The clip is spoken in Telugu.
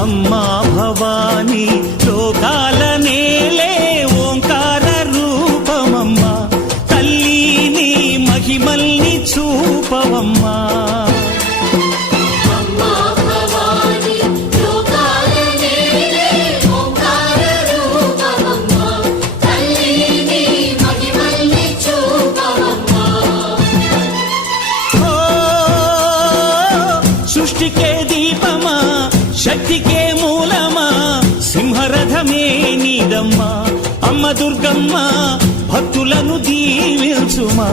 అమ్మా భవానీ లోకాల నేలే ఓంకార రూపమమ్మా, తల్లి నీ మహిమల్ని చూపవమ్మా. సృష్టికే దీపమా, శక్తికే మూలమా, సింహరథమే నీదమ్మా. అమ్మ దుర్గమ్మ భక్తులను దీవించుమా.